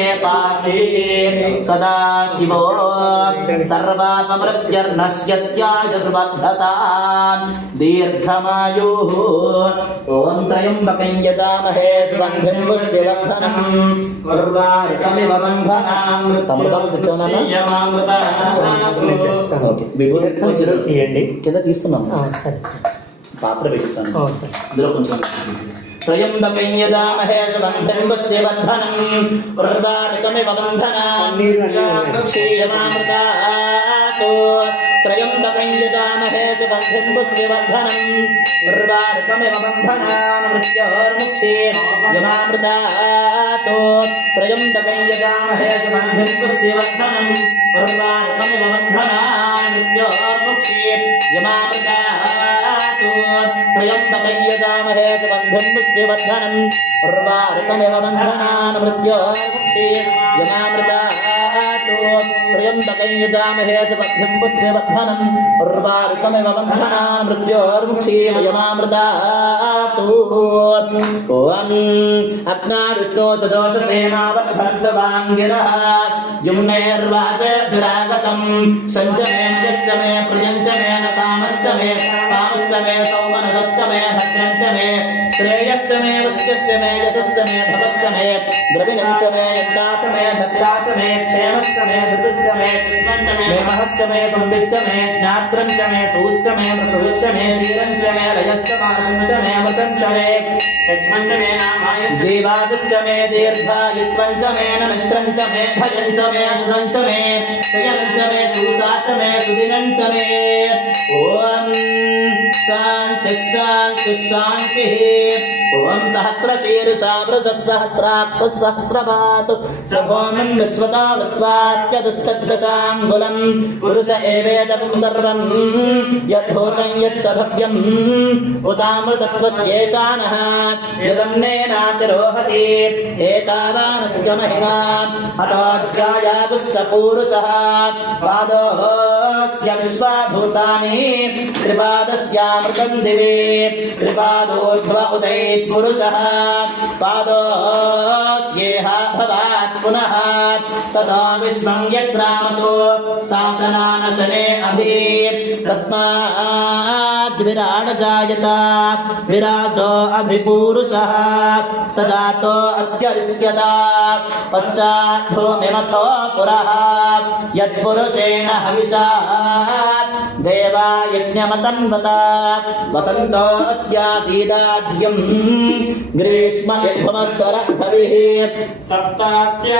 मे पाहि सदा शिवो सर्वापमृत्युर्नश्यत्यायुर्वर्धताम् दीर्घमायुः ॐ त्र्यम्बकं यजामहे सुगन्धिं पुष्टिवर्धनम् उर्वारुकमिव విభూతిత్వం తీయండి కింద తీస్తున్నాం పాత్ర పెట్టిస్తాను ఇందులో కొంచెం త్రయంబకం యజామహే సుగంధిం పుష్టివర్ధనం ఉర్వారుకమివ బంధనాన్ క్షీయమామృతాతో త్రయంబకం యజామహే సుగంధిం పుష్టివర్ధనం ఉర్వారుకమివ బంధనాన్ మృత్యోర్ముక్షీయమామృతాతో త్రయంబకం యజామహే సుగంధిం పుష్టివర్ధనం ఉర్వారుకమివ బంధనాన్ మృత్యోర్ముక్షీయమామృతాతో త్రయంబకం యజామహే సుగంధిం పుష్టివర్ధనం ఉర్వారుకమివ బంధనాన్ మృత్యోర్ముక్షీయమామృతాతో త్రయంబకం యజామహే సుగంధిం పుష్టివర్ధనం ఉర్వారుకమివ బంధనాన్ మృత్యోర్ముక్షీయమామృతాతో ఓం అగ్నా విష్ణు సదోష సేనావర్ధంతవాంగిరః యుమ్నైర్వాచభిరాగతం సంచమే యశ్చమే ప్రియంచమే కామశ్చమే కామశ్చమే సౌమనసశ్చమే భద్రంచమే శ్రేయశ్చమే వస్యశ్చమే యశశ్చమే భవశ్చమే ద్రవిణంచమే యత్తాచమే దత్తాచమే క్షేమశ్చమే ధృతుశ్చమే కృష్ణంచమే మహశ్చమే సంవిశ్చమే జ్ఞాత్రంచమే సూశ్చమే ప్రసూశ్చమే క్షీరంచమే రయశ్చమానంచమే మృతంచమే యక్ష్మంచమే జీవాదుశ్చమే దీర్ఘాయుత్వంచమే నమిత్రంచమే భయంచమే సుదంచమే శయనంచమే సూసాచమే సుదినంచమే ఓం శాంతి శాంతి శాంతి ఓం సహస్రశీర్షా వృషసహస్రాక్ష సహస్రపాతు సభోమం విశ్వతా వృత్వాత్యదుశ్చదశాంగులం పురుష ఏవేదం సర్వం యద్భూతం యచ్చ భవ్యం ఉతామృతత్వస్యేషానః యదన్నేనాతిరోహతి ఏతావానస్య మహిమా అతోజ్గాయాదుశ్చ పూరుషః పాదోస్య విశ్వభూతాని త్రిపాదస్యామృతం దివి త్రిపాదోర్ధ్వ ఉదయత్ పురుషః పాదోస్యేహ భవాత్ పునః తతో విశ్వం యత్రామతో శాసనానశనే అభి తస్మాద్ విరాడ జాయత విరాజో అభిపూరుషః సజాతో అత్యరిచ్యత పశ్చాత్ భూమిమథో పురః యత్పురుషేణ హవిషా దేవా యజ్ఞమతన్వత వసంతో అస్యాసీదాజ్యం గ్రీష్మ యజ్ఞమస్వర భవిః సప్తాస్య